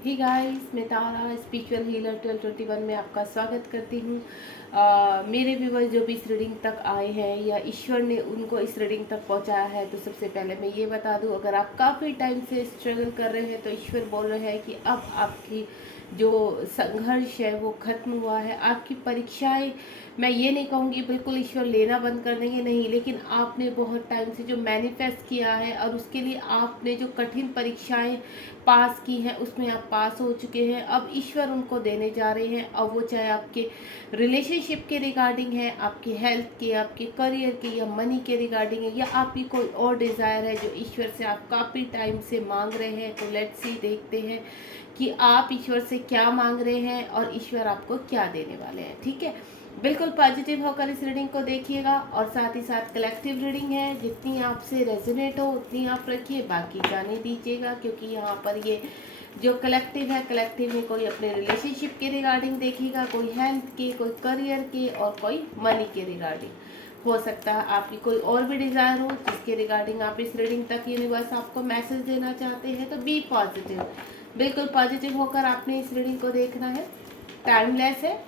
Hey guys, मैं तारा spiritual healer 1221 में आपका स्वागत करती हूँ। मेरे व्यूवर्स जो भी इस रीडिंग तक आए हैं या ईश्वर ने उनको इस रीडिंग तक पहुँचाया है, तो सबसे पहले मैं ये बता दूँ, अगर आप काफ़ी टाइम से स्ट्रगल कर रहे हैं तो ईश्वर बोल रहे हैं कि अब आपकी जो संघर्ष है वो खत्म हुआ है। आपकी परीक्षाएं, मैं ये नहीं कहूँगी बिल्कुल ईश्वर लेना बंद कर देंगे, नहीं, लेकिन आपने बहुत टाइम से जो मैनिफेस्ट किया है और उसके लिए आपने जो कठिन परीक्षाएं पास की हैं उसमें आप पास हो चुके हैं। अब ईश्वर उनको देने जा रहे हैं। अब वो चाहे आपके रिलेशनशिप के रिगार्डिंग है, आपकी हेल्थ के, आपके करियर के, या मनी के रिगार्डिंग है, या आपकी कोई और डिज़ायर है जो ईश्वर से आप काफ़ी टाइम से मांग रहे हैं। तो लेट्स सी, देखते हैं कि आप ईश्वर से क्या मांग रहे हैं और ईश्वर आपको क्या देने वाले हैं। ठीक है, बिल्कुल पॉजिटिव होकर इस रीडिंग को देखिएगा। और साथ ही साथ कलेक्टिव रीडिंग है, जितनी आपसे रेजोनेट हो उतनी आप रखिए, बाकी जाने दीजिएगा, क्योंकि यहाँ पर ये जो कलेक्टिव है, कलेक्टिव में कोई अपने रिलेशनशिप के रिगार्डिंग देखेगा, कोई हेल्थ के, कोई करियर के, और कोई मनी के रिगार्डिंग। हो सकता है आपकी कोई और भी डिज़ायर हो जिसके रिगार्डिंग आप इस रीडिंग तक यूनिवर्स आपको मैसेज देना चाहते हैं। तो बी पॉजिटिव, बिल्कुल पॉजिटिव होकर आपने इस रीडिंग को देखना है। टाइमलेस है,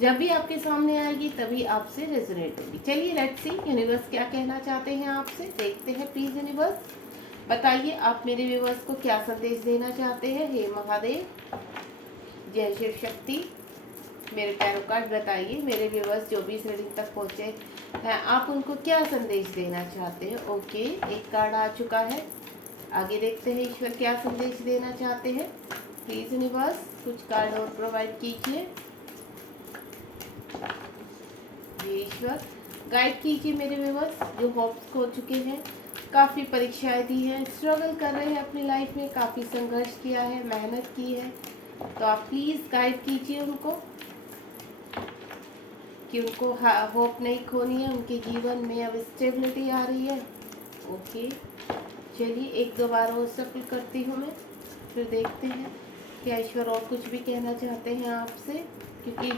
जब भी आपके सामने आएगी तभी आपसे रेजोनेट होगी। चलिए लेट्स सी यूनिवर्स क्या कहना चाहते हैं आपसे, देखते हैं। प्लीज यूनिवर्स बताइए, आप मेरे व्यूवर्स को क्या संदेश देना चाहते हैं। हे महादेव, जय शिव शक्ति, मेरे टैरो कार्ड बताइए, मेरे व्यूवर्स जो भी इस रीडिंग तक पहुंचे हैं आप उनको क्या संदेश देना चाहते हैं। ओके, एक कार्ड आ चुका है, आगे देखते हैं ईश्वर क्या संदेश देना चाहते हैं। प्लीज यूनिवर्स कुछ कार्ड और प्रोवाइड कीजिए। ईश्वर गाइड कीजिए मेरे व्यूवर्स जो होप्स खो चुके हैं, काफ़ी परीक्षाएं दी हैं, स्ट्रगल कर रहे हैं अपनी लाइफ में, काफ़ी संघर्ष किया है, मेहनत की है। तो आप प्लीज़ गाइड कीजिए उनको कि उनको होप नहीं खोनी है, उनके जीवन में अब स्टेबिलिटी आ रही है। ओके, चलिए एक दो बार और सफल करती हूँ मैं, फिर देखते हैं क्या ईश्वर और कुछ भी कहना चाहते हैं आपसे। क्योंकि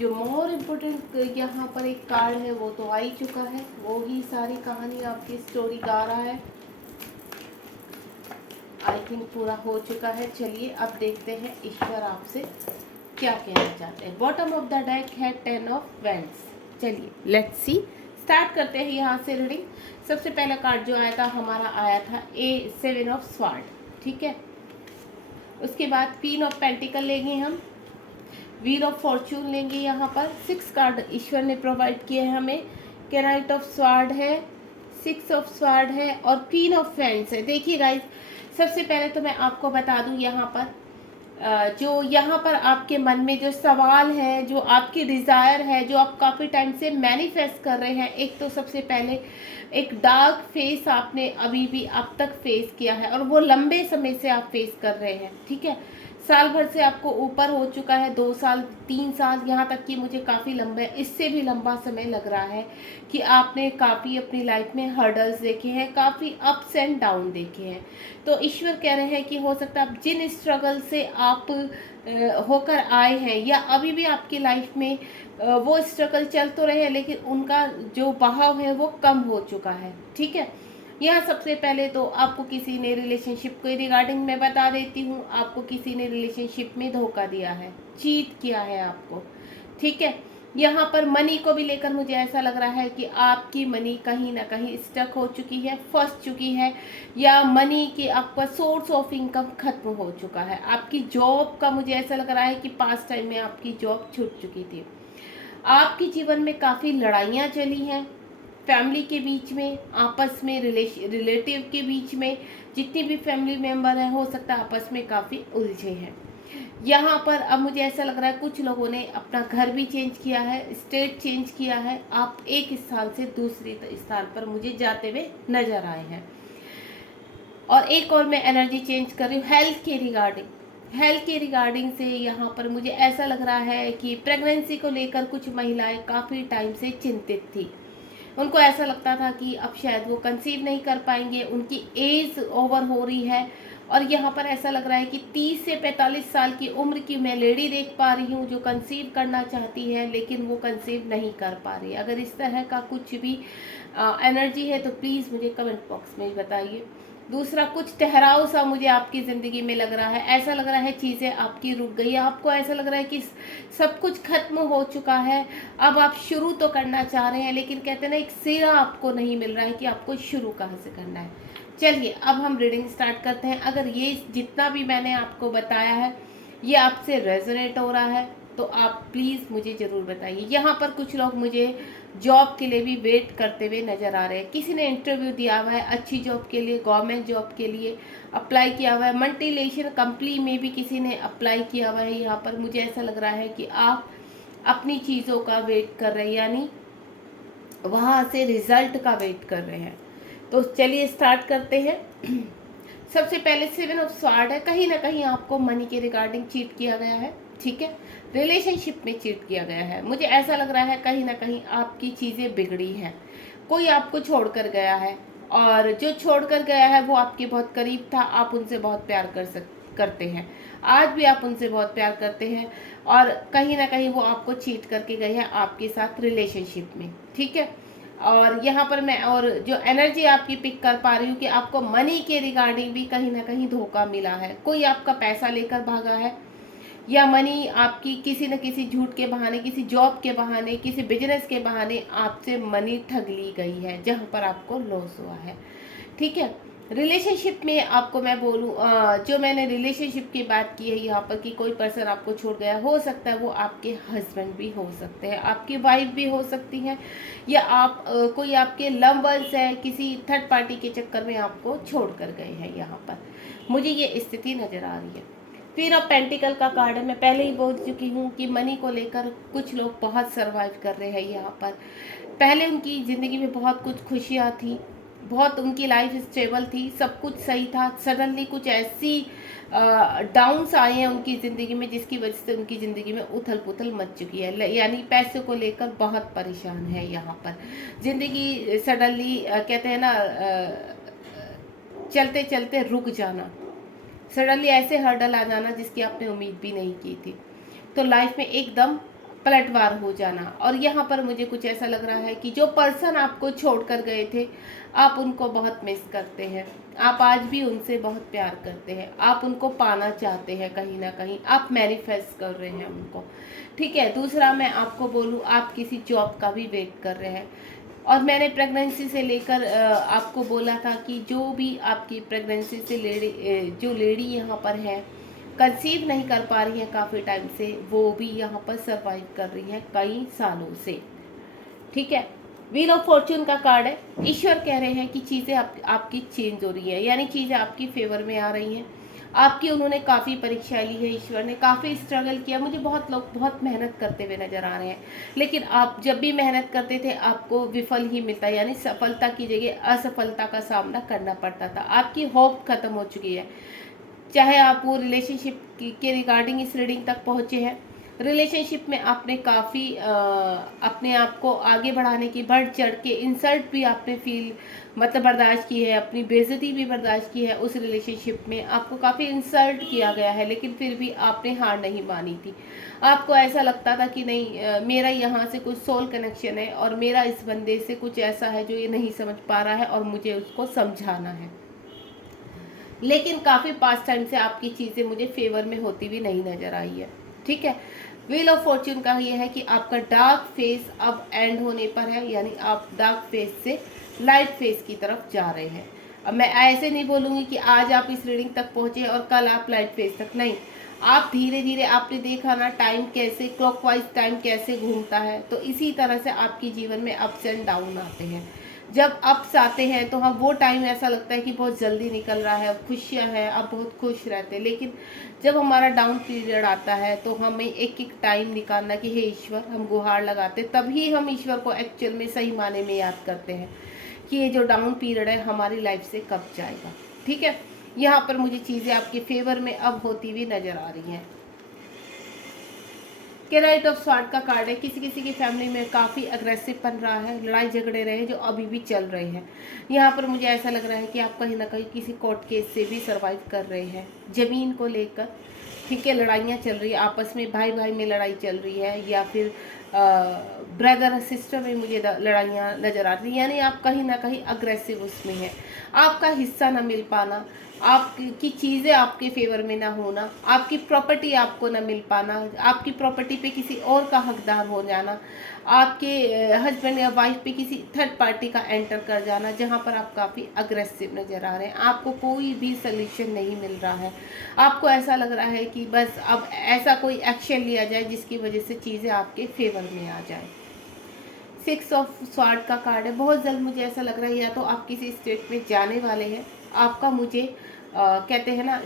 जो मोर इम्पोर्टेंट यहाँ पर एक कार्ड है वो तो आ ही चुका है, वो ही सारी कहानी आपकी स्टोरी गा रहा है, आई थिंक पूरा हो चुका है। चलिए अब देखते हैं ईश्वर आपसे क्या कहना चाहते हैं। बॉटम ऑफ द डेक है 10 ऑफ वेंड्स। चलिए लेट्स सी, स्टार्ट करते हैं यहाँ से रीडिंग। सबसे पहला कार्ड जो आया था हमारा आया था A7 ऑफ स्वार्ड। ठीक है, उसके बाद क्वीन ऑफ पेंटिकल लेंगे हम, व्हील ऑफ फॉर्चून लेंगे। यहाँ पर 6 कार्ड ईश्वर ने प्रोवाइड किए हैं हमें। नाइट ऑफ स्वार्ड है, 6 ऑफ स्वार्ड है, और क्वीन ऑफ फैंस है। देखिए गाइस, सबसे पहले तो मैं आपको बता दूं यहाँ पर जो यहाँ पर आपके मन में जो सवाल है, जो आपकी डिज़ायर है, जो आप काफ़ी टाइम से मैनिफेस्ट कर रहे हैं, एक तो सबसे पहले एक डार्क फेस आपने अभी भी अब तक फेस किया है, और वो लंबे समय से आप फेस कर रहे हैं। ठीक है, साल भर से आपको ऊपर हो चुका है, 2 साल, 3 साल, यहाँ तक कि मुझे काफ़ी लंबा, इससे भी लंबा समय लग रहा है कि आपने काफ़ी अपनी लाइफ में हर्डल्स देखे हैं, काफ़ी अप्स एंड डाउन देखे हैं। तो ईश्वर कह रहे हैं कि हो सकता है जिन स्ट्रगल से आप होकर आए हैं, या अभी भी आपकी लाइफ में वो स्ट्रगल चल तो रहे हैं, लेकिन उनका जो बहाव है वो कम हो चुका है। ठीक है, यहाँ सबसे पहले तो आपको किसी ने रिलेशनशिप के रिगार्डिंग मैं बता देती हूँ, आपको किसी ने रिलेशनशिप में धोखा दिया है, चीट किया है आपको। ठीक है, यहाँ पर मनी को भी लेकर मुझे ऐसा लग रहा है कि आपकी मनी कहीं ना कहीं स्टक हो चुकी है, फंस चुकी है, या मनी की आपका सोर्स ऑफ इनकम खत्म हो चुका है। आपकी जॉब का मुझे ऐसा लग रहा है कि पास्ट टाइम में आपकी जॉब छूट चुकी थी। आपके जीवन में काफ़ी लड़ाइयाँ चली हैं, फैमिली के बीच में, आपस में, रिलेटिव के बीच में, जितनी भी फैमिली मेंबर हैं हो सकता है आपस में काफ़ी उलझे हैं। यहाँ पर अब मुझे ऐसा लग रहा है कुछ लोगों ने अपना घर भी चेंज किया है, स्टेट चेंज किया है, आप एक स्थान से दूसरे स्थान पर मुझे जाते हुए नजर आए हैं। और एक और मैं एनर्जी चेंज कर रही हूँ हेल्थ के रिगार्डिंग से। यहाँ पर मुझे ऐसा लग रहा है कि प्रेगनेंसी को लेकर कुछ महिलाएं काफ़ी टाइम से चिंतित थी, उनको ऐसा लगता था कि अब शायद वो कंसीव नहीं कर पाएंगे, उनकी एज ओवर हो रही है। और यहाँ पर ऐसा लग रहा है कि 30 से 45 साल की उम्र की मैं लेडी देख पा रही हूँ जो कंसीव करना चाहती है, लेकिन वो कंसीव नहीं कर पा रही। अगर इस तरह का कुछ भी एनर्जी है तो प्लीज़ मुझे कमेंट बॉक्स में बताइए। दूसरा, कुछ ठहराव सा मुझे आपकी ज़िंदगी में लग रहा है। ऐसा लग रहा है चीज़ें आपकी रुक गई है, आपको ऐसा लग रहा है कि सब कुछ खत्म हो चुका है। अब आप शुरू तो करना चाह रहे हैं, लेकिन कहते हैं ना, एक सिरा आपको नहीं मिल रहा है कि आपको शुरू कहाँ से करना है। चलिए अब हम रीडिंग स्टार्ट करते हैं। अगर ये जितना भी मैंने आपको बताया है ये आपसे रेजोनेट हो रहा है तो आप प्लीज़ मुझे ज़रूर बताइए। यहाँ पर कुछ लोग मुझे जॉब के लिए भी वेट करते हुए नज़र आ रहे हैं। किसी ने इंटरव्यू दिया हुआ है अच्छी जॉब के लिए, गवर्नमेंट जॉब के लिए अप्लाई किया हुआ है, मल्टीनेशनल कंपनी में भी किसी ने अप्लाई किया हुआ है। यहाँ पर मुझे ऐसा लग रहा है कि आप अपनी चीज़ों का वेट कर रहे हैं, यानी वहाँ से रिजल्ट का वेट कर रहे हैं। तो चलिए स्टार्ट करते हैं। सबसे पहले 7 ऑफ स्वार्ड है। कहीं ना कहीं आपको मनी के रिगार्डिंग चीट किया गया है, ठीक है, रिलेशनशिप में चीट किया गया है। मुझे ऐसा लग रहा है कहीं ना कहीं आपकी चीज़ें बिगड़ी हैं, कोई आपको छोड़कर गया है, और जो छोड़कर गया है वो आपके बहुत करीब था, आप उनसे बहुत प्यार करते हैं, आज भी आप उनसे बहुत प्यार करते हैं, और कहीं ना कहीं वो आपको चीट करके गए हैं आपके साथ रिलेशनशिप में, ठीक है। और यहाँ पर मैं और जो एनर्जी आपकी पिक कर पा रही हूँ कि आपको मनी के रिगार्डिंग भी कहीं ना कहीं धोखा मिला है। कोई आपका पैसा लेकर भागा है, या मनी आपकी किसी न किसी झूठ के बहाने, किसी जॉब के बहाने, किसी बिजनेस के बहाने आपसे मनी ठग ली गई है, जहाँ पर आपको लॉस हुआ है, ठीक है। रिलेशनशिप में आपको मैं बोलूँ, जो मैंने रिलेशनशिप की बात की है यहाँ पर कि कोई पर्सन आपको छोड़ गया, हो सकता है वो आपके हस्बैंड भी हो सकते हैं, आपकी वाइफ भी हो सकती है, या आप कोई आपके लव वंस है, किसी थर्ड पार्टी के चक्कर में आपको छोड़ कर गए हैं। यहाँ पर मुझे ये स्थिति नज़र आ रही है। फिर अब पेंटिकल का कार्ड है। मैं पहले ही बोल चुकी हूँ कि मनी को लेकर कुछ लोग बहुत सर्वाइव कर रहे हैं। यहाँ पर पहले उनकी ज़िंदगी में बहुत कुछ खुशियाँ थी, बहुत उनकी लाइफ स्टेबल थी, सब कुछ सही था। सडनली कुछ ऐसी डाउन्स आए हैं उनकी ज़िंदगी में जिसकी वजह से उनकी ज़िंदगी में उथल पुथल मच चुकी है, यानी पैसे को लेकर बहुत परेशान है। यहाँ पर ज़िंदगी सडनली कहते हैं ना, चलते चलते रुक जाना, सडनली ऐसे हर्डल आ जाना जिसकी आपने उम्मीद भी नहीं की थी, तो लाइफ में एकदम पलटवार हो जाना। और यहाँ पर मुझे कुछ ऐसा लग रहा है कि जो पर्सन आपको छोड़कर गए थे आप उनको बहुत मिस करते हैं, आप आज भी उनसे बहुत प्यार करते हैं, आप उनको पाना चाहते हैं, कहीं ना कहीं आप मैनिफेस्ट कर रहे हैं उनको, ठीक है। दूसरा मैं आपको बोलूँ, आप किसी जॉब का भी वेट कर रहे हैं। और मैंने प्रेगनेंसी से लेकर आपको बोला था कि जो भी आपकी प्रेगनेंसी से जो लेडी यहाँ पर है, कंसीव नहीं कर पा रही हैं काफ़ी टाइम से, वो भी यहाँ पर सरवाइव कर रही हैं कई सालों से, ठीक है। व्हील ऑफ फॉर्च्यून का कार्ड है। ईश्वर कह रहे हैं कि चीज़ें आपकी चेंज हो रही है, यानी चीज़ें आपकी फेवर में आ रही हैं। आपकी उन्होंने काफ़ी परीक्षा ली है, ईश्वर ने काफ़ी स्ट्रगल किया। मुझे बहुत लोग बहुत मेहनत करते हुए नज़र आ रहे हैं, लेकिन आप जब भी मेहनत करते थे आपको विफल ही मिलता, यानी सफलता की जगह असफलता का सामना करना पड़ता था। आपकी होप खत्म हो चुकी है, चाहे आप वो रिलेशनशिप के रिगार्डिंग इस रीडिंग तक पहुँचे हैं। रिलेशनशिप में आपने काफ़ी अपने आप को आगे बढ़ाने की, बढ़ चढ़ के इंसल्ट भी आपने फील मतलब बर्दाश्त की है, अपनी बेइज्जती भी बर्दाश्त की है। उस रिलेशनशिप में आपको काफ़ी इंसल्ट किया गया है, लेकिन फिर भी आपने हार नहीं मानी थी। आपको ऐसा लगता था कि नहीं, मेरा यहाँ से कुछ सोल कनेक्शन है और मेरा इस बंदे से कुछ ऐसा है जो ये नहीं समझ पा रहा है और मुझे उसको समझाना है। लेकिन काफ़ी पास्ट टाइम से आपकी चीज़ें मुझे फेवर में होती हुई नहीं नज़र आई है, ठीक है। व्हील ऑफ फॉर्च्यून का ये है कि आपका डार्क फेज अब एंड होने पर है, यानी आप डार्क फेज से लाइट फेज की तरफ जा रहे हैं। अब मैं ऐसे नहीं बोलूँगी कि आज आप इस रीडिंग तक पहुँचे और कल आप लाइट फेज तक, नहीं, आप धीरे धीरे, आपने देखा ना टाइम कैसे क्लॉकवाइज टाइम कैसे घूमता है, तो इसी तरह से आपके जीवन में अप्स एंड डाउन आते हैं। जब अप्स आते हैं तो हम वो टाइम ऐसा लगता है कि बहुत जल्दी निकल रहा है, खुशियाँ हैं, आप बहुत खुश रहते हैं। लेकिन जब हमारा डाउन पीरियड आता है तो हमें एक एक टाइम निकालना कि हे ईश्वर, हम गुहार लगाते, तभी हम ईश्वर को एक्चुअल में सही माने में याद करते हैं कि ये जो डाउन पीरियड है हमारी लाइफ से कब जाएगा, ठीक है। यहाँ पर मुझे चीज़ें आपके फेवर में अब होती हुई नज़र आ रही हैं। के राइट ऑफ स्वार्ड का कार्ड है। किसी किसी की फैमिली में काफ़ी अग्रेसिव बन रहा है, लड़ाई झगड़े रहे जो अभी भी चल रहे हैं। यहाँ पर मुझे ऐसा लग रहा है कि आप कहीं ना कहीं किसी कोर्ट केस से भी सर्वाइव कर रहे हैं, ज़मीन को लेकर, ठीक है, लड़ाइयाँ चल रही है आपस में, भाई भाई में लड़ाई चल रही है, या फिर ब्रदर सिस्टर में मुझे लड़ाइयाँ नज़र आ रही है, यानी आप कहीं ना कहीं अग्रेसिव उसमें है। आपका हिस्सा ना मिल पाना, आपकी चीज़ें आपके फेवर में ना होना, आपकी प्रॉपर्टी आपको ना मिल पाना, आपकी प्रॉपर्टी पे किसी और का हकदार हो जाना, आपके हस्बैंड या वाइफ पे किसी थर्ड पार्टी का एंटर कर जाना, जहाँ पर आप काफ़ी अग्रेसिव नज़र आ रहे हैं। आपको कोई भी सल्यूशन नहीं मिल रहा है। आपको ऐसा लग रहा है कि बस अब ऐसा कोई एक्शन लिया जाए जिसकी वजह से चीज़ें आपके फेवर में आ जाए। 6 ऑफ स्वॉर्ड का कार्ड है। बहुत जल्द मुझे ऐसा लग रहा है या तो आप किसी स्टेट में जाने वाले हैं, आपका मुझे कहते हैं ना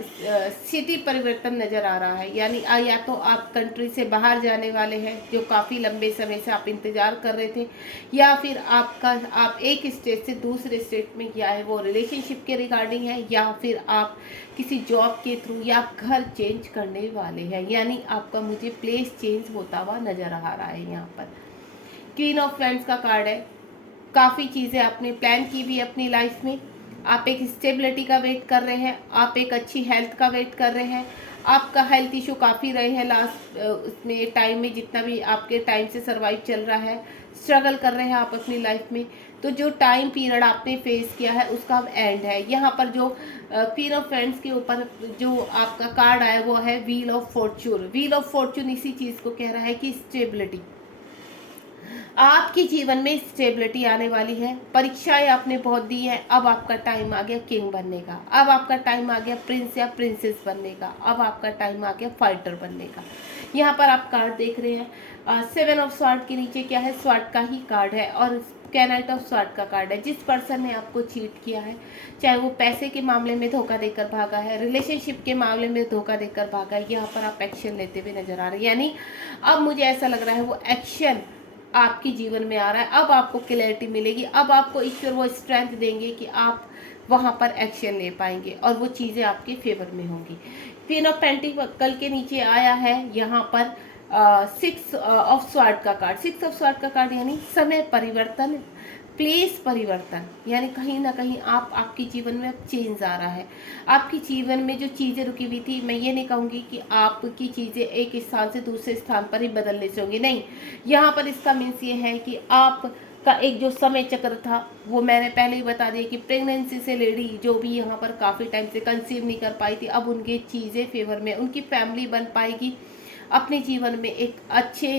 सिटी परिवर्तन नज़र आ रहा है, यानी या तो आप कंट्री से बाहर जाने वाले हैं जो काफ़ी लंबे समय से आप इंतज़ार कर रहे थे, या फिर आप एक स्टेट से दूसरे स्टेट में गया है, वो रिलेशनशिप के रिगार्डिंग है, या फिर आप किसी जॉब के थ्रू या आप घर चेंज करने वाले हैं, यानी आपका मुझे प्लेस चेंज होता हुआ नज़र आ रहा है। यहाँ पर क्वीन ऑफ फ्रेंड्स का कार्ड है। काफ़ी चीज़ें आपने प्लान की भी अपनी लाइफ में, आप एक स्टेबिलिटी का वेट कर रहे हैं, आप एक अच्छी हेल्थ का वेट कर रहे हैं। आपका हेल्थ इशू काफ़ी रहे हैं लास्ट उसमें टाइम में, जितना भी आपके टाइम से सर्वाइव चल रहा है, स्ट्रगल कर रहे हैं आप अपनी लाइफ में। तो जो टाइम पीरियड आपने फेस किया है उसका अब एंड है। यहाँ पर जो क्वीन ऑफ फ्रेंड्स के ऊपर जो आपका कार्ड आया वो है wheel of Fortune. Wheel of Fortune इसी चीज़ को कह रहा है कि स्टेबिलिटी, आपके जीवन में स्टेबिलिटी आने वाली है। परीक्षाएं आपने बहुत दी है, अब आपका टाइम आ गया किंग बनने का, अब आपका टाइम आ गया प्रिंस या प्रिंसेस बनने का, अब आपका टाइम आ गया फाइटर बनने का। यहाँ पर आप कार्ड देख रहे हैं, 7 ऑफ स्वॉर्ड के नीचे क्या है, स्वॉर्ड का ही कार्ड है, और कैनाइट ऑफ स्वॉर्ड का कार्ड है। जिस पर्सन ने आपको चीट किया है, चाहे वो पैसे के मामले में धोखा देकर भागा है, रिलेशनशिप के मामले में धोखा देकर भागा है, यहाँ पर आप एक्शन लेते हुए नजर आ रहे हैं। यानी अब मुझे ऐसा लग रहा है वो एक्शन आपके जीवन में आ रहा है। अब आपको क्लैरिटी मिलेगी, अब आपको ईश्वर वो स्ट्रेंथ देंगे कि आप वहाँ पर एक्शन ले पाएंगे और वो चीज़ें आपके फेवर में होंगी। क्वीन ऑफ पेंटिकल के नीचे आया है यहाँ पर 6 ऑफ स्वॉर्ड का कार्ड। 6 ऑफ स्वॉर्ड का कार्ड यानी समय परिवर्तन, प्लेस परिवर्तन, यानी कहीं ना कहीं आपके जीवन में अब चेंज आ रहा है। आपके जीवन में जो चीज़ें रुकी हुई थी, मैं ये नहीं कहूँगी कि आपकी चीज़ें एक स्थान से दूसरे स्थान पर ही बदलने से होंगी, नहीं। यहाँ पर इसका मीन्स ये है कि आप का एक जो समय चक्र था वो मैंने पहले ही बता दिया कि प्रेगनेंसी से लेडी जो भी यहाँ पर काफ़ी टाइम से कंसीव नहीं कर पाई थी, अब उनकी चीज़ें फेवर में, उनकी फैमिली बन पाएगी, अपने जीवन में एक अच्छे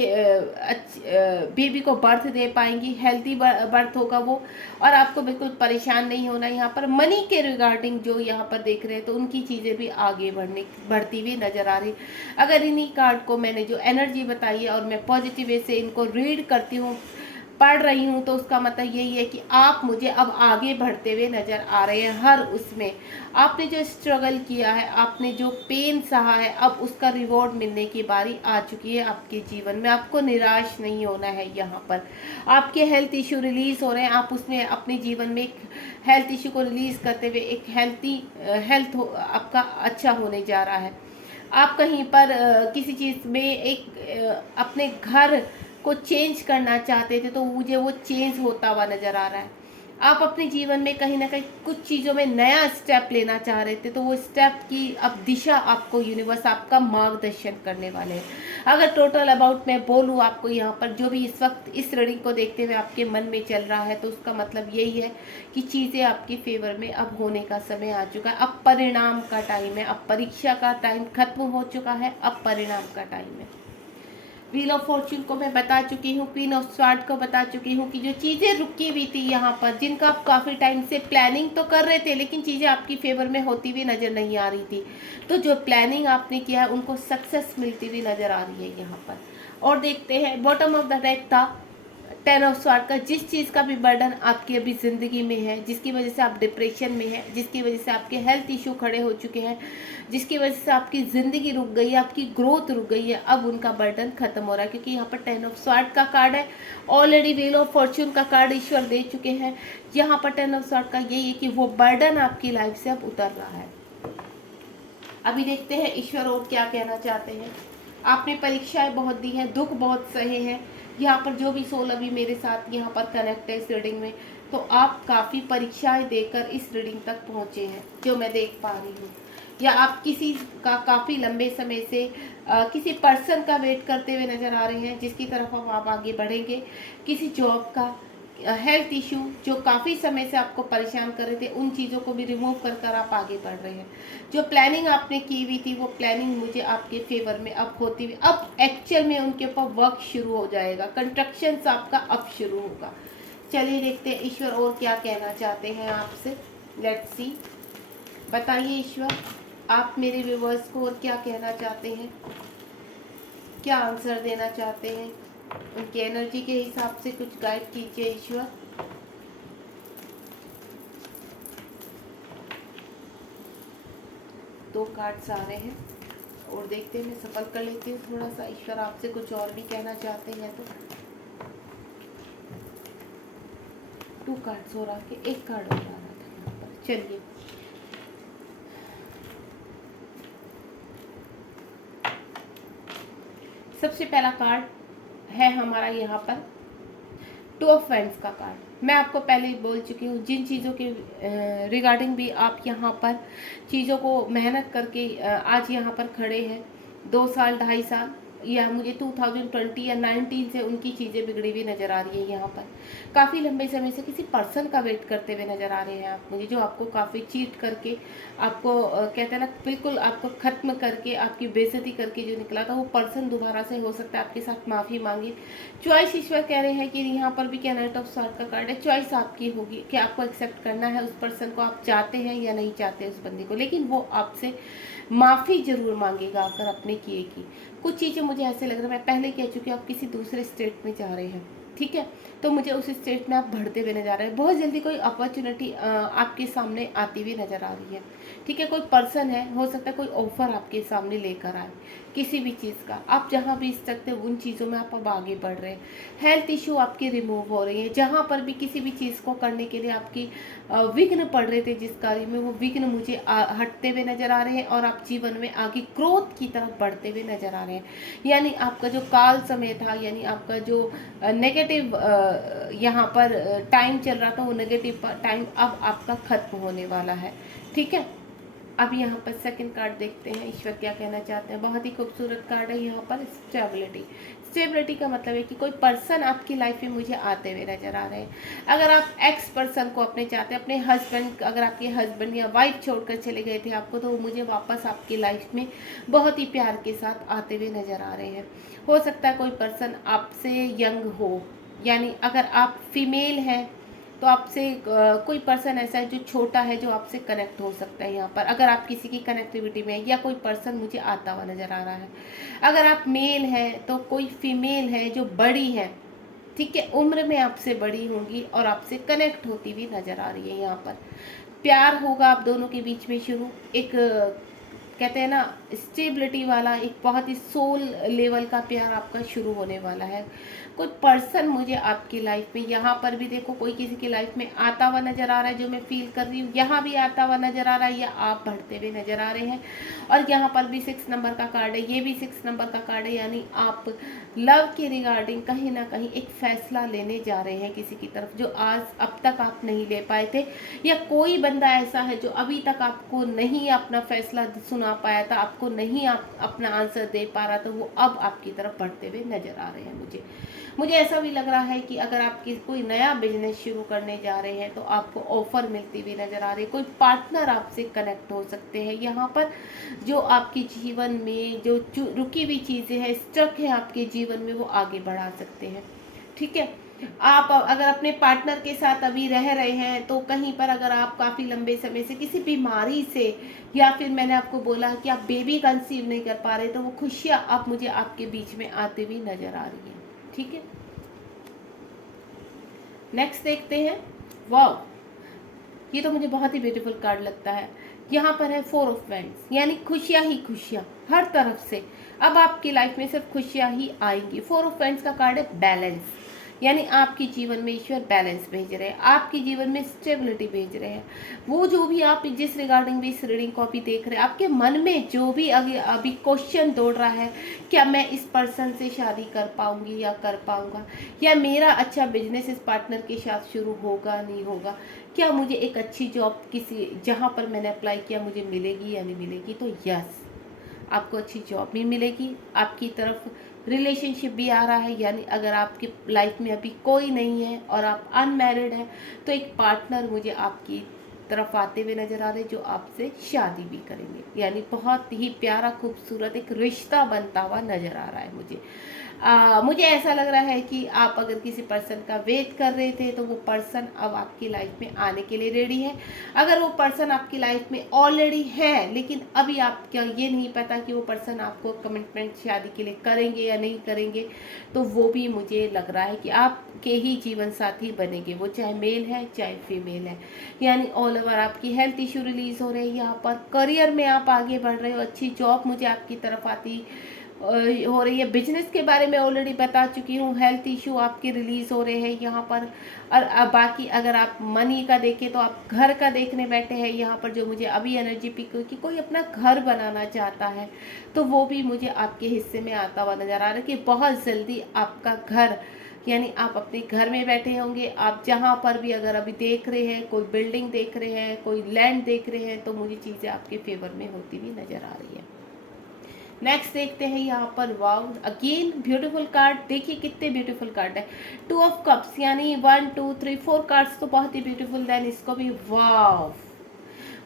बेबी को बर्थ दे पाएंगी, हेल्दी बर्थ होगा वो, और आपको बिल्कुल परेशान नहीं होना। यहाँ पर मनी के रिगार्डिंग जो यहाँ पर देख रहे हैं तो उनकी चीज़ें भी आगे बढ़ती हुई नज़र आ रही। अगर इन्हीं कार्ड को मैंने जो एनर्जी बताई है और मैं पॉजिटिव वे से इनको रीड करती हूँ, पढ़ रही हूँ, तो उसका मतलब यही है कि आप मुझे अब आगे बढ़ते हुए नज़र आ रहे हैं। हर उसमें आपने जो स्ट्रगल किया है, आपने जो पेन सहा है, अब उसका रिवॉर्ड मिलने की बारी आ चुकी है आपके जीवन में। आपको निराश नहीं होना है। यहाँ पर आपके हेल्थ इशू रिलीज़ हो रहे हैं, आप उसमें अपने जीवन में एक हेल्थ इशू को रिलीज़ करते हुए एक हेल्थ आपका अच्छा होने जा रहा है। आप कहीं पर किसी चीज़ में एक अपने घर को चेंज करना चाहते थे तो मुझे वो चेंज होता हुआ नज़र आ रहा है। आप अपने जीवन में कहीं ना कहीं कुछ चीज़ों में नया स्टेप लेना चाह रहे थे, तो वो स्टेप की अब दिशा आपको यूनिवर्स आपका मार्गदर्शन करने वाले हैं। अगर टोटल अबाउट मैं बोलूँ आपको, यहाँ पर जो भी इस वक्त इस रीडिंग को देखते हुए आपके मन में चल रहा है, तो उसका मतलब यही है कि चीज़ें आपके फेवर में अब होने का समय आ चुका है। अब परिणाम का टाइम है, अब परीक्षा का टाइम खत्म हो चुका है, अब परिणाम का टाइम है। व्हील ऑफ फॉर्च्यून को मैं बता चुकी हूँ, क्वीन ऑफ स्वॉर्ड को बता चुकी हूँ कि जो चीज़ें रुकी हुई थी यहाँ पर, जिनका आप काफ़ी टाइम से प्लानिंग तो कर रहे थे लेकिन चीज़ें आपकी फेवर में होती हुई नज़र नहीं आ रही थी, तो जो प्लानिंग आपने किया है उनको सक्सेस मिलती हुई नज़र आ रही है यहाँ पर। और देखते हैं बॉटम ऑफ द डेक था 10 ऑफ स्वॉर्ड का। जिस चीज़ का भी बर्डन आपकी अभी ज़िंदगी में है, जिसकी वजह से आप डिप्रेशन में हैं, जिसकी वजह से आपके हेल्थ इशू खड़े हो चुके हैं, जिसकी वजह से आपकी ज़िंदगी रुक गई है, आपकी ग्रोथ रुक गई है, अब उनका बर्डन खत्म हो रहा है, क्योंकि यहाँ पर 10 ऑफ स्वॉर्ड का कार्ड है। ऑलरेडी व्हील ऑफ फॉर्च्यून का कार्ड ईश्वर दे चुके हैं। यहाँ पर 10 ऑफ स्वॉर्ड का यही है कि वो बर्डन आपकी लाइफ से अब उतर रहा है। अभी देखते हैं ईश्वर और क्या कहना चाहते हैं। आपने परीक्षाएं बहुत दी हैं, दुख बहुत सहे हैं। यहाँ पर जो भी सोल अभी मेरे साथ यहाँ पर कनेक्ट है इस रीडिंग में, तो आप काफ़ी परीक्षाएं देकर इस रीडिंग तक पहुँचे हैं, जो मैं देख पा रही हूँ। या आप किसी का काफ़ी लंबे समय से किसी पर्सन का वेट करते हुए नज़र आ रहे हैं जिसकी तरफ अब आप आगे बढ़ेंगे। किसी जॉब का, हेल्थ इशू जो काफ़ी समय से आपको परेशान कर रहे थे, उन चीज़ों को भी रिमूव कर कर आप आगे बढ़ रहे हैं। जो प्लानिंग आपने की हुई थी वो प्लानिंग मुझे आपके फेवर में अब होती हुई, अब एक्चुअल में उनके ऊपर वर्क शुरू हो जाएगा, कंस्ट्रक्शन आपका अब शुरू होगा। चलिए देखते हैं ईश्वर और क्या कहना चाहते हैं आपसे। लेट्स सी, बताइए ईश्वर, आप मेरे व्यूवर्स को और क्या कहना चाहते हैं, क्या आंसर देना चाहते हैं। उनकी एनर्जी के हिसाब से कुछ गाइड कीजिए ईश्वर। दो कार्ड्स आ रहे हैं और देखते हैं, मैं सफल कर लेती हूँ थोड़ा सा। ईश्वर आपसे कुछ और भी कहना चाहते हैं तो। 2 कार्ड्स और आके 1 कार्ड और आ रहा था यहाँ पर। चलिए, सबसे पहला कार्ड है हमारा यहाँ पर 2 ऑफ वैंड्स का कार्ड। मैं आपको पहले ही बोल चुकी हूँ, जिन चीज़ों के रिगार्डिंग भी आप यहाँ पर चीज़ों को मेहनत करके आज यहाँ पर खड़े हैं, 2 साल 2.5 साल या मुझे 2020 या 19 से उनकी चीज़ें बिगड़ी हुई नज़र आ रही है। यहाँ पर काफ़ी लंबे समय से किसी पर्सन का वेट करते हुए नज़र आ रहे हैं आप मुझे, जो आपको काफ़ी चीट करके, आपको कहते हैं ना, बिल्कुल आपको ख़त्म करके, आपकी बेइज्जती करके जो निकला था, वो पर्सन दोबारा से हो सकता है आपके साथ माफ़ी मांगे। चॉइस ईश्वर कह रहे हैं कि यहाँ पर भी क्या नाइट ऑफ सॉर्ड का कार्ड है। चॉइस आपकी होगी कि आपको एक्सेप्ट करना है उस पर्सन को, आप चाहते हैं या नहीं चाहते उस बंदे को, लेकिन वो आपसे माफ़ी ज़रूर मांगेगा अगर अपने किए की। कुछ चीज़ें मुझे ऐसे लग रहा है, मैं पहले कह चुकी हूँ, आप किसी दूसरे स्टेट में जा रहे हैं, ठीक है, तो मुझे उस स्टेट में आप बढ़ते हुए नजर आ रहे हैं। बहुत जल्दी कोई अपॉर्चुनिटी आपके सामने आती हुई नजर आ रही है, ठीक है। कोई पर्सन है, हो सकता है कोई ऑफर आपके सामने लेकर आए किसी भी चीज़ का, आप जहाँ भी सकते हो उन चीज़ों में आप अब आगे बढ़ रहे हैं। हेल्थ इशू आपके रिमूव हो रही है, जहाँ पर भी किसी भी चीज़ को करने के लिए आपकी विघ्न पड़ रहे थे जिस कार्य में, वो विघ्न मुझे हटते हुए नजर आ रहे हैं और आप जीवन में आगे ग्रोथ की तरफ बढ़ते हुए नजर आ रहे हैं। यानी आपका जो काल समय था, यानी आपका जो नेगेटिव यहाँ पर टाइम चल रहा था, वो नेगेटिव टाइम अब आपका खत्म होने वाला है, ठीक है। अब यहाँ पर सेकंड कार्ड देखते हैं, ईश्वर क्या कहना चाहते हैं। बहुत ही खूबसूरत कार्ड है यहाँ पर, स्टेबिलिटी। स्टेबिलिटी का मतलब है कि कोई पर्सन आपकी लाइफ में मुझे आते हुए नजर आ रहे हैं। अगर आप एक्स पर्सन को अपने चाहते हैं, अपने हस्बैंड, अगर आपके हस्बैंड या वाइफ छोड़कर चले गए थे आपको, तो वो मुझे वापस आपकी लाइफ में बहुत ही प्यार के साथ आते हुए नजर आ रहे हैं। हो सकता है कोई पर्सन आपसे यंग हो, यानी अगर आप फीमेल हैं तो आपसे कोई पर्सन ऐसा है जो छोटा है, जो आपसे कनेक्ट हो सकता है यहाँ पर, अगर आप किसी की कनेक्टिविटी में, या कोई पर्सन मुझे आता हुआ नज़र आ रहा है। अगर आप मेल हैं तो कोई फीमेल है जो बड़ी है, ठीक है, उम्र में आपसे बड़ी होंगी और आपसे कनेक्ट होती हुई नज़र आ रही है। यहाँ पर प्यार होगा आप दोनों के बीच में शुरू, एक कहते हैं ना स्टेबिलिटी वाला, एक बहुत ही सोल लेवल का प्यार आपका शुरू होने वाला है। कोई पर्सन मुझे आपकी लाइफ में, यहाँ पर भी देखो कोई किसी की लाइफ में आता हुआ नज़र आ रहा है, जो मैं फील कर रही हूँ, यहाँ भी आता हुआ नज़र आ रहा है, या आप बढ़ते हुए नज़र आ रहे हैं। और यहाँ पर भी 6 नंबर का कार्ड है, ये भी 6 नंबर का कार्ड है, यानी आप लव के रिगार्डिंग कहीं ना कहीं एक फैसला लेने जा रहे हैं किसी की तरफ, जो आज अब तक आप नहीं ले पाए थे, या कोई बंदा ऐसा है जो अभी तक आपको नहीं अपना फैसला सुना पाया था, आपको नहीं आप अपना आंसर दे पा रहा था, वो अब आपकी तरफ बढ़ते हुए नजर आ रहे हैं। मुझे ऐसा भी लग रहा है कि अगर आप कोई नया बिजनेस शुरू करने जा रहे हैं तो आपको ऑफर मिलती हुई नजर आ रही है। कोई पार्टनर आपसे कनेक्ट हो सकते हैं यहाँ पर, जो आपके जीवन में जो रुकी हुई चीज़ें हैं, स्टक है आपके जीवन में, वो आगे बढ़ा सकते हैं, ठीक है। आप अगर अपने पार्टनर के साथ अभी रह रहे हैं तो कहीं पर अगर आप काफ़ी लंबे समय से किसी बीमारी से, या फिर मैंने आपको बोला कि आप बेबी कंसीव नहीं कर पा रहे, तो वो खुशियाँ अब मुझे आपके बीच में आती हुई नजर आ रही है, ठीक है। नेक्स्ट देखते हैं। वाह, ये तो मुझे बहुत ही ब्यूटीफुल कार्ड लगता है। यहाँ पर है 4 ऑफ वैंड्स, यानी खुशियाँ ही खुशियाँ हर तरफ से, अब आपकी लाइफ में सिर्फ खुशियाँ ही आएंगी। 4 ऑफ वैंड्स का कार्ड है बैलेंस, यानी आपके जीवन में ईश्वर बैलेंस भेज रहे हैं, आपके जीवन में स्टेबिलिटी भेज रहे हैं। वो जो भी आप जिस रिगार्डिंग भी इस रीडिंग को अभी देख रहे हैं, आपके मन में जो भी अभी क्वेश्चन दौड़ रहा है, क्या मैं इस पर्सन से शादी कर पाऊंगी या कर पाऊंगा, या मेरा अच्छा बिजनेस इस पार्टनर के साथ शुरू होगा नहीं होगा, क्या मुझे एक अच्छी जॉब किसी जहाँ पर मैंने अप्लाई किया मुझे मिलेगी या नहीं मिलेगी, तो यस, आपको अच्छी जॉब भी मिलेगी, आपकी तरफ रिलेशनशिप भी आ रहा है, यानी अगर आपकी लाइफ में अभी कोई नहीं है और आप अनमैरिड हैं तो एक पार्टनर मुझे आपकी तरफ आते हुए नजर आ रहे जो आपसे शादी भी करेंगे, यानी बहुत ही प्यारा खूबसूरत एक रिश्ता बनता हुआ नजर आ रहा है मुझे। मुझे ऐसा लग रहा है कि आप अगर किसी पर्सन का वेट कर रहे थे तो वो पर्सन अब आपकी लाइफ में आने के लिए रेडी है। अगर वो पर्सन आपकी लाइफ में ऑलरेडी है लेकिन अभी आपका ये नहीं पता कि वो पर्सन आपको कमिटमेंट शादी के लिए करेंगे या नहीं करेंगे, तो वो भी मुझे लग रहा है कि आपके ही जीवन साथी बनेंगे, वो चाहे मेल है चाहे फीमेल है। यानी ऑल ओवर आपकी हेल्थ इशू रिलीज हो रही है, यहाँ पर करियर में आप आगे बढ़ रहे हो, अच्छी जॉब मुझे आपकी तरफ आती हो रही है। बिजनेस के बारे में ऑलरेडी बता चुकी हूँ, हेल्थ इशू आपके रिलीज हो रहे हैं यहाँ पर। और बाकी अगर आप मनी का देखें तो आप घर का देखने बैठे हैं यहाँ पर, जो मुझे अभी एनर्जी पिक हुई कि कोई अपना घर बनाना चाहता है, तो वो भी मुझे आपके हिस्से में आता हुआ नजर आ रहा है कि बहुत जल्दी आपका घर, यानी आप अपने घर में बैठे होंगे। आप जहाँ पर भी अगर अभी देख रहे हैं, कोई बिल्डिंग देख रहे हैं, कोई लैंड देख रहे हैं, तो मुझे चीज़ें आपके फेवर में होती हुई नजर आ रही है। नेक्स्ट देखते हैं यहाँ पर, वाव अगेन ब्यूटीफुल कार्ड। देखिए कितने ब्यूटीफुल कार्ड है, 2 ऑफ कप्स, यानी 1 2 3 4 कार्ड्स तो बहुत ही ब्यूटीफुल। देन इसको भी वाव,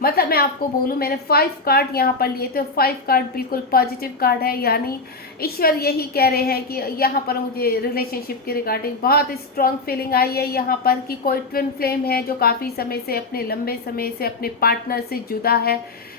मतलब मैं आपको बोलूँ मैंने 5 कार्ड यहाँ पर लिए थे, 5 कार्ड बिल्कुल पॉजिटिव कार्ड है, यानी ईश्वर यही कह रहे हैं कि यहाँ पर मुझे रिलेशनशिप के रिगार्डिंग बहुत स्ट्रॉन्ग फीलिंग आई है यहाँ पर कि कोई ट्विन फ्लेम है जो काफ़ी समय से, अपने लंबे समय से अपने पार्टनर से जुदा है,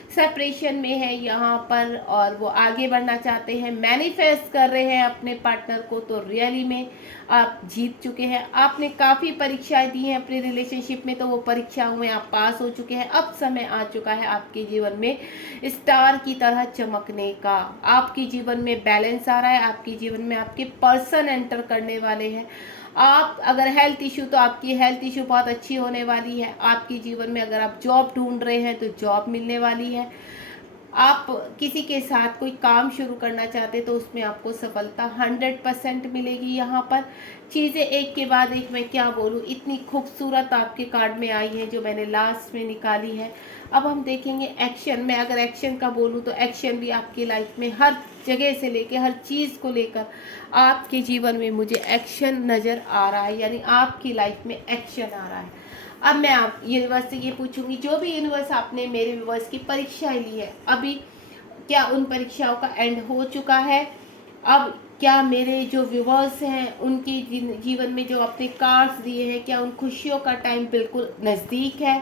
सेपरेशन में है यहाँ पर, और वो आगे बढ़ना चाहते हैं, मैनिफेस्ट कर रहे हैं अपने पार्टनर को। तो रियली में आप जीत चुके हैं। आपने काफ़ी परीक्षाएं दी हैं अपने रिलेशनशिप में, तो वो परीक्षाओं में आप पास हो चुके हैं। अब समय आ चुका है आपके जीवन में स्टार की तरह चमकने का। आपके जीवन में बैलेंस आ रहा है, आपके जीवन में आपके पर्सन एंटर करने वाले हैं। आप अगर हेल्थ इशू, तो आपकी हेल्थ इशू बहुत अच्छी होने वाली है। आपके जीवन में अगर आप जॉब ढूंढ रहे हैं तो जॉब मिलने वाली है। आप किसी के साथ कोई काम शुरू करना चाहते तो उसमें आपको सफलता 100% मिलेगी। यहाँ पर चीज़ें एक के बाद एक, मैं क्या बोलूँ, इतनी खूबसूरत आपके कार्ड में आई है जो मैंने लास्ट में निकाली है। अब हम देखेंगे एक्शन में, अगर एक्शन का बोलूँ तो एक्शन भी आपकी लाइफ में हर जगह से लेके हर चीज़ को लेकर आपके जीवन में मुझे एक्शन नज़र आ रहा है, यानी आपकी लाइफ में एक्शन आ रहा है। अब मैं आप यूनिवर्स से ये पूछूंगी, जो भी यूनिवर्स आपने मेरे व्यूवर्स की परीक्षाएं ली है, अभी क्या उन परीक्षाओं का एंड हो चुका है? अब क्या मेरे जो व्यूवर्स हैं उनके जीवन में जो अपने कार्ड्स दिए हैं, क्या उन खुशियों का टाइम बिल्कुल नज़दीक है?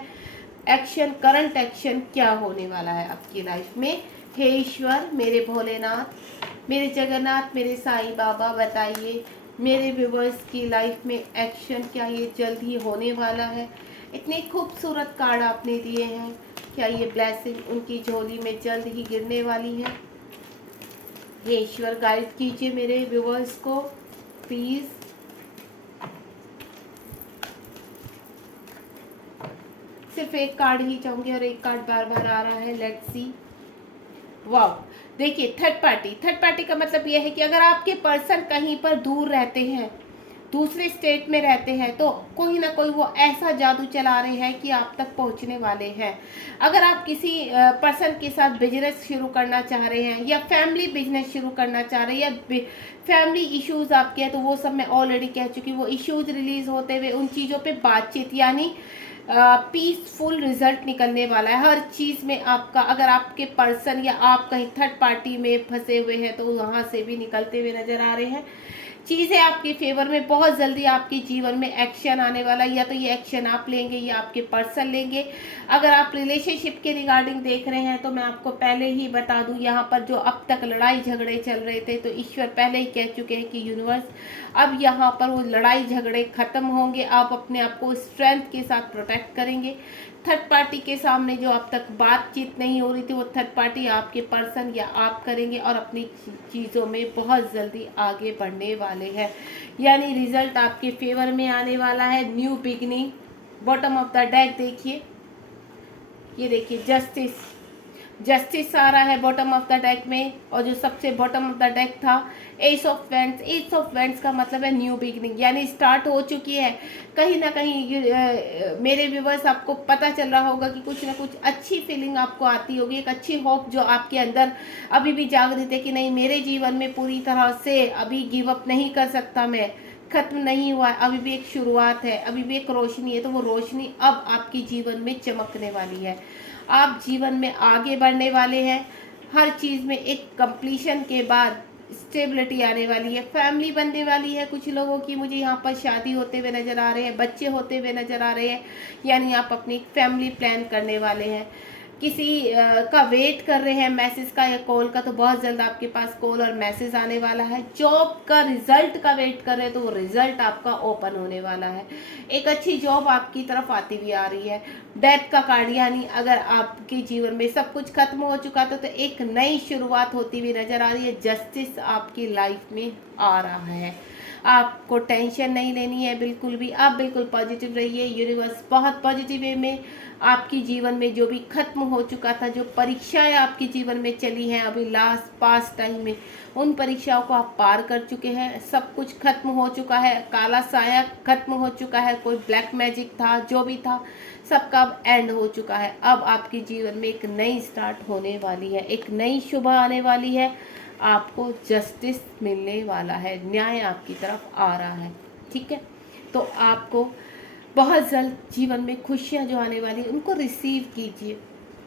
एक्शन, करंट एक्शन क्या होने वाला है आपकी लाइफ में? हे ईश्वर, मेरे भोलेनाथ, मेरे जगन्नाथ, मेरे साईं बाबा, बताइए मेरे व्यूवर्स की लाइफ में एक्शन क्या ये जल्द ही होने वाला है? इतने खूबसूरत कार्ड आपने दिए हैं, क्या ये ब्लेसिंग उनकी झोली में जल्द ही गिरने वाली है? हे ईश्वर, गाइड कीजिए मेरे व्यूवर्स को प्लीज। सिर्फ एक कार्ड ही चाहूंगी और एक कार्ड बार बार आ रहा है, लेट्स सी। वाह, देखिए थर्ड पार्टी। थर्ड पार्टी का मतलब यह है कि अगर आपके पर्सन कहीं पर दूर रहते हैं, दूसरे स्टेट में रहते हैं, तो कोई ना कोई वो ऐसा जादू चला रहे हैं कि आप तक पहुंचने वाले हैं। अगर आप किसी पर्सन के साथ बिजनेस शुरू करना चाह रहे हैं या फैमिली बिजनेस शुरू करना चाह रहे हैं या फैमिली इश्यूज आपके हैं, तो वो सब मैं ऑलरेडी कह चुकी हूँ। वो इश्यूज रिलीज होते हुए उन चीज़ों पे बातचीत, यानी पीसफुल रिजल्ट निकलने वाला है हर चीज़ में आपका। अगर आपके पर्सन या आप कहीं थर्ड पार्टी में फंसे हुए हैं तो वहाँ से भी निकलते हुए नजर आ रहे हैं। चीज़ें आपके फेवर में, बहुत जल्दी आपके जीवन में एक्शन आने वाला है, या तो ये एक्शन आप लेंगे या आपके पर्सन लेंगे। अगर आप रिलेशनशिप के रिगार्डिंग देख रहे हैं तो मैं आपको पहले ही बता दूं, यहाँ पर जो अब तक लड़ाई झगड़े चल रहे थे, तो ईश्वर पहले ही कह चुके हैं कि यूनिवर्स अब यहाँ पर वो लड़ाई झगड़े खत्म होंगे। आप अपने आप को स्ट्रेंथ के साथ प्रोटेक्ट करेंगे। थर्ड पार्टी के सामने जो अब तक बातचीत नहीं हो रही थी, वो थर्ड पार्टी आपके पर्सन या आप करेंगे और अपनी चीज़ों में बहुत जल्दी आगे बढ़ने वाले हैं, यानी रिजल्ट आपके फेवर में आने वाला है। New beginning. Bottom of the deck देखिए, ये देखिए जस्टिस। जस्टिस आ रहा है बॉटम ऑफ द डेक में, और जो सबसे बॉटम ऑफ द डेक था S of vents. S of vents का मतलब है न्यू बिगनिंग, यानी स्टार्ट हो चुकी है। कहीं ना कहीं मेरे व्यूवर्स आपको पता चल रहा होगा कि कुछ ना कुछ अच्छी फीलिंग आपको आती होगी, एक अच्छी होप जो आपके अंदर अभी भी जागृत है कि नहीं, मेरे जीवन में पूरी तरह से अभी गिव अप नहीं कर सकता, मैं खत्म नहीं हुआ है, अभी भी एक शुरुआत है, अभी भी एक रोशनी है। तो वो रोशनी अब आपके जीवन में चमकने वाली है। आप जीवन में आगे बढ़ने वाले हैं। हर चीज़ में एक कंप्लीशन के बाद स्टेबिलिटी आने वाली है, फैमिली बनने वाली है। कुछ लोगों की मुझे यहाँ पर शादी होते हुए नज़र आ रहे हैं, बच्चे होते हुए नज़र आ रहे हैं, यानी आप अपनी फैमिली प्लान करने वाले हैं। किसी का वेट कर रहे हैं मैसेज का या कॉल का, तो बहुत जल्द आपके पास कॉल और मैसेज आने वाला है। जॉब का रिजल्ट का वेट कर रहे हैं, तो वो रिजल्ट आपका ओपन होने वाला है। एक अच्छी जॉब आपकी तरफ आती हुई आ रही है। डेथ का कार्ड, यानी अगर आपके जीवन में सब कुछ खत्म हो चुका था तो एक नई शुरुआत होती हुई नजर आ रही है। जस्टिस आपकी लाइफ में आ रहा है। आपको टेंशन नहीं लेनी है बिल्कुल भी, आप बिल्कुल पॉजिटिव रहिए। यूनिवर्स बहुत पॉजिटिव वे में आपकी जीवन में जो भी खत्म हो चुका था, जो परीक्षाएं आपके जीवन में चली हैं अभी लास्ट पास टाइम में, उन परीक्षाओं को आप पार कर चुके हैं। सब कुछ खत्म हो चुका है, काला साया खत्म हो चुका है, कोई ब्लैक मैजिक था, जो भी था सबका अब एंड हो चुका है। अब आपके जीवन में एक नई स्टार्ट होने वाली है, एक नई शुभ आने वाली है। आपको जस्टिस मिलने वाला है, न्याय आपकी तरफ आ रहा है। ठीक है, तो आपको बहुत जल्द जीवन में खुशियाँ जो आने वाली उनको रिसीव कीजिए,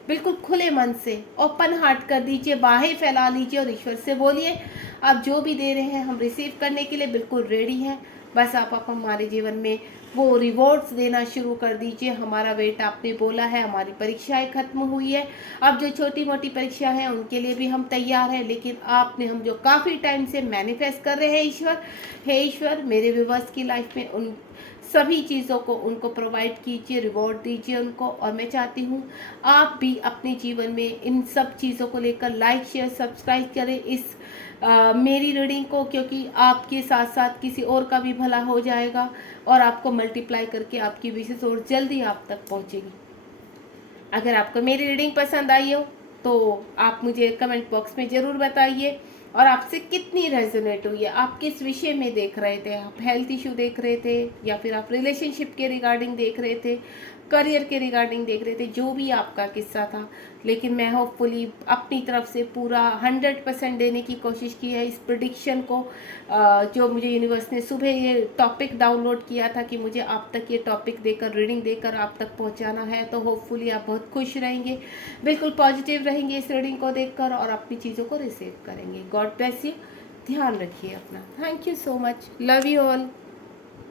बिल्कुल खुले मन से ओपन हार्ट कर दीजिए, बाहें फैला लीजिए और ईश्वर से बोलिए आप जो भी दे रहे हैं हम रिसीव करने के लिए बिल्कुल रेडी हैं। बस आप हमारे जीवन में वो रिवॉर्ड्स देना शुरू कर दीजिए। हमारा वेट आपने बोला है, हमारी परीक्षाएं खत्म हुई है, अब जो छोटी मोटी परीक्षा हैं उनके लिए भी हम तैयार हैं। लेकिन आपने हम जो काफ़ी टाइम से मैनिफेस्ट कर रहे हैं ईश्वर, हे ईश्वर मेरे व्यूवर्स की लाइफ में उन सभी चीज़ों को उनको प्रोवाइड कीजिए, रिवॉर्ड दीजिए उनको। और मैं चाहती हूँ आप भी अपने जीवन में इन सब चीज़ों को लेकर लाइक शेयर सब्सक्राइब करें इस मेरी रीडिंग को, क्योंकि आपके साथ साथ किसी और का भी भला हो जाएगा और आपको मल्टीप्लाई करके आपकी विशेष और जल्दी आप तक पहुँचेगी। अगर आपको मेरी रीडिंग पसंद आई हो तो आप मुझे कमेंट बॉक्स में ज़रूर बताइए, और आपसे कितनी रेजोनेट हुई है। आप किस विषय में देख रहे थे, आप हेल्थ इशू देख रहे थे या फिर आप रिलेशनशिप के रिगार्डिंग देख रहे थे, करियर के रिगार्डिंग देख रहे थे, जो भी आपका किस्सा था। लेकिन मैं होपफुली अपनी तरफ से पूरा 100% देने की कोशिश की है इस प्रेडिक्शन को। जो मुझे यूनिवर्स ने सुबह ये टॉपिक डाउनलोड किया था कि मुझे आप तक ये टॉपिक देकर, रीडिंग देकर आप तक पहुंचाना है, तो होपफुली आप बहुत खुश रहेंगे, बिल्कुल पॉजिटिव रहेंगे इस रीडिंग को देखकर और अपनी चीज़ों को रिसीव करेंगे। गॉड ब्लेस यू, ध्यान रखिए अपना। Thank you so much, love you all.